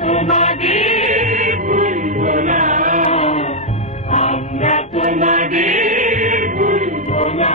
তোমাদের ভুলব না, আমরা তোমাদের ভুলব না।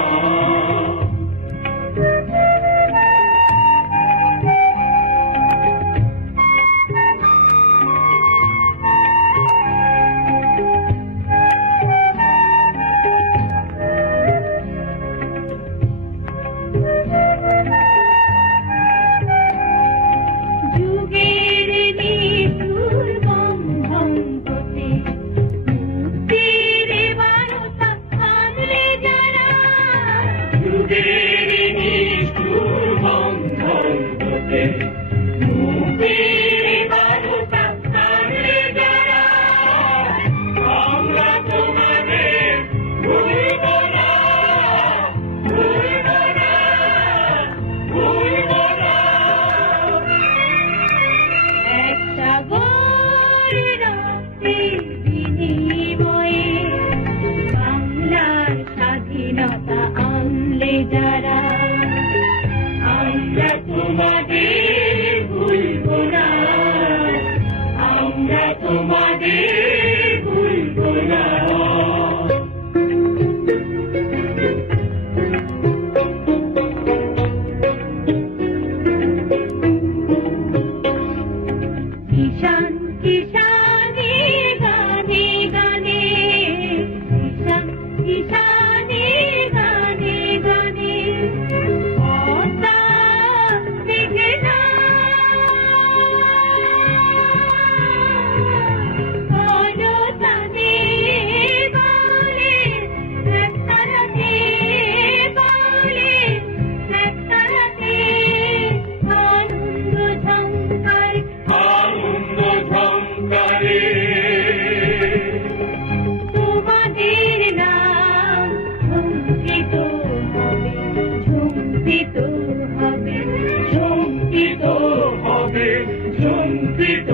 বাংলার স্বাধীনতা আনলে যারা, আমরা তোমাদের ভুলব না, আমরা তোমাদের ভুলব না। কিষান কিষানে গানে গানে, কিষান কিষানে গানে গানে, পদ্মা মেঘনা কলতানে বলে, একতারাতে বলে, একতারাতে আনন্দ ঝঙ্কার, আনন্দ ঝঙ্কারে তোমাদের নাম ঝঙ্কিত হবে, ঝঙ্কিত হবে, ঝঙ্কিত হবে, ঝঙ্কিত